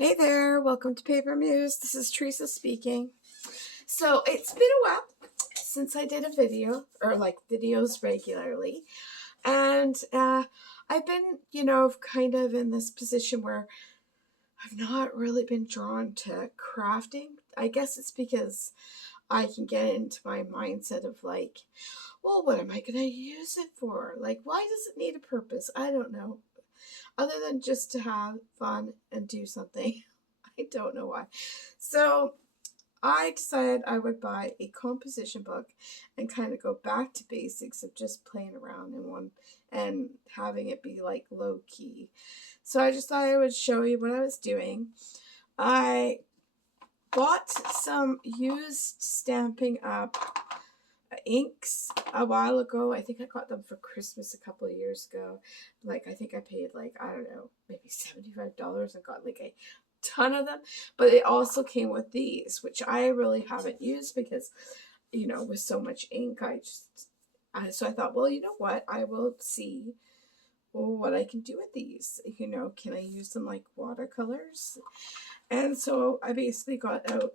Hey there, welcome to Paper Muse. This is Teresa speaking. So it's been a while since I did a video, or like videos regularly. And I've been, kind of in this position where I've not really been drawn to crafting. I guess it's because I can get into my mindset of like, well, what am I going to use it for? Like, why does it need a purpose? I don't know. Other than just to have fun and do something. I don't know why. So I decided I would buy a composition book and kind of go back to basics of just playing around in one and having it be like low key. So I just thought I would show you what I was doing. I bought some used Stampin' Up inks a while ago. I think I got them for Christmas a couple of years ago. Like, I think I paid like, I don't know, maybe $75 and got like a ton of them. But it also came with these, which I really haven't used because, with so much ink, so I thought, well, you know what? I will see what I can do with these. Can I use them like watercolors? And so I basically got out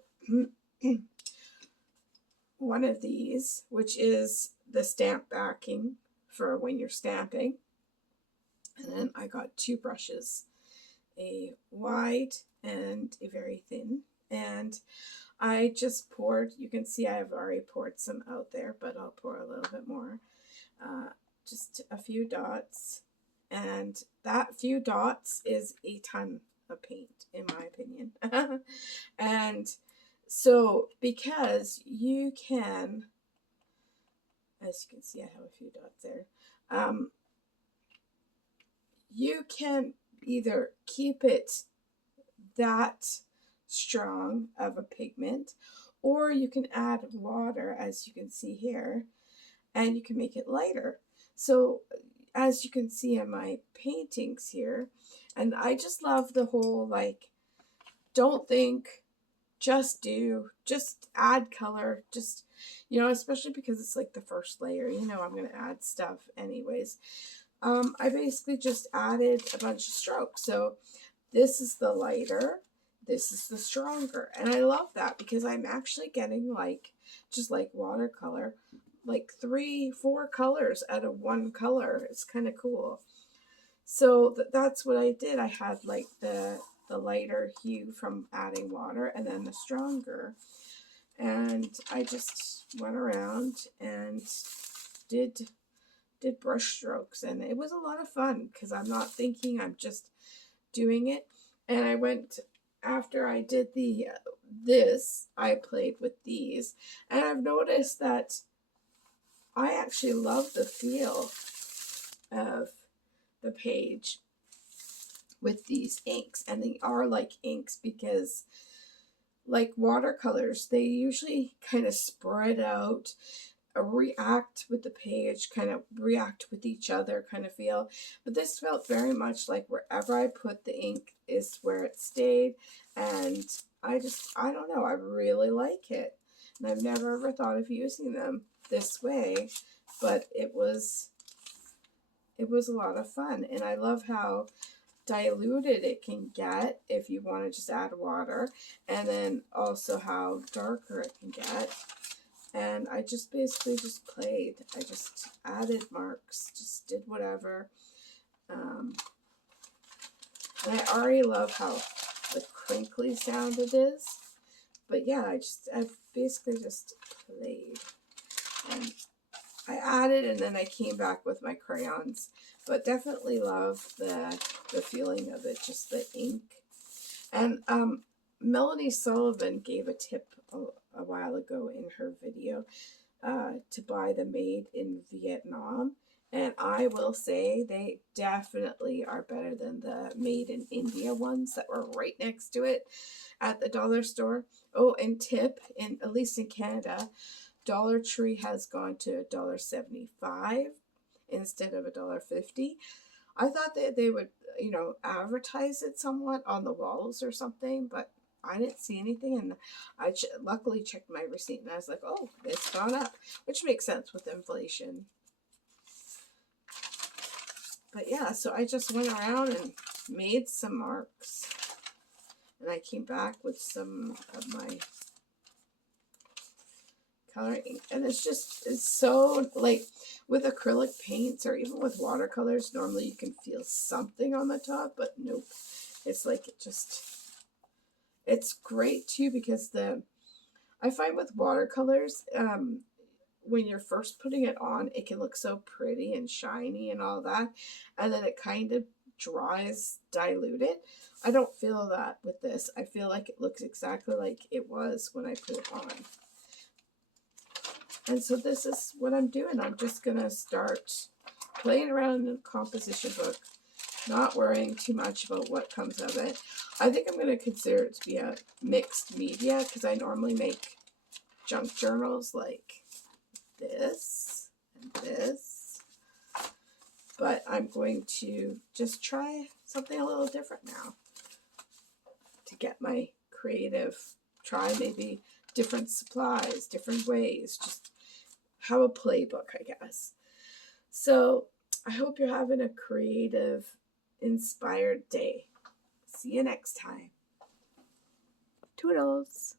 one of these, which is the stamp backing for when you're stamping. And then I got two brushes, a wide and a very thin. And I just poured, you can see I've already poured some out there, but I'll pour a little bit more. Just a few dots. And that few dots is a ton of paint, in my opinion. And so, because you can, as you can see, I have a few dots there. You can either keep it that strong of a pigment, or you can add water, as you can see here, and you can make it lighter. So, as you can see in my paintings here, and I just love the whole, like, don't think, just do, just add color, just, especially because it's like the first layer, I'm going to add stuff anyways. I basically just added a bunch of strokes. So this is the lighter, this is the stronger. And I love that because I'm actually getting like, just like watercolor, like 3-4 colors out of one color. It's kind of cool. So that's what I did. I had like the lighter hue from adding water and then the stronger. And I just went around and did brush strokes, and it was a lot of fun because I'm not thinking, I'm just doing it. And I went, after I did this, I played with these, and I've noticed that I actually love the feel of the page with these inks. And they are like inks because, like watercolors, they usually kind of spread out, react with the page, kind of react with each other kind of feel. But this felt very much like wherever I put the ink is where it stayed. And I don't know, I really like it. And I've never ever thought of using them this way, but it was a lot of fun. And I love how diluted it can get if you want to just add water, and then also how darker it can get. And I just basically just played. I just added marks, just did whatever. And I already love how the crinkly sound it is. But yeah, I basically just played. And I added, and then I came back with my crayons. But definitely love the feeling of it, just the ink. And Melanie Sullivan gave a tip a while ago in her video to buy the Made in Vietnam. And I will say they definitely are better than the Made in India ones that were right next to it at the dollar store. Oh, and tip, at least in Canada, Dollar Tree has gone to $1.75 instead of $1.50. I thought that they would, advertise it somewhat on the walls or something, but I didn't see anything. And I luckily checked my receipt, and I was like, oh, it's gone up, which makes sense with inflation. But yeah, so I just went around and made some marks. And I came back with some of my color ink, and it's so, like, with acrylic paints or even with watercolors, normally you can feel something on the top, but nope. It's like it's great too because I find with watercolors, when you're first putting it on, it can look so pretty and shiny and all that, and then it kind of dries diluted. I don't feel that with this. I feel like it looks exactly like it was when I put it on. And so this is what I'm doing. I'm just going to start playing around in the composition book, not worrying too much about what comes of it. I think I'm going to consider it to be a mixed media because I normally make junk journals like this and this. But I'm going to just try something a little different now to get my creative, try maybe different supplies, different ways, just have a playbook, I guess. So I hope you're having a creative, inspired day. See you next time. Toodles.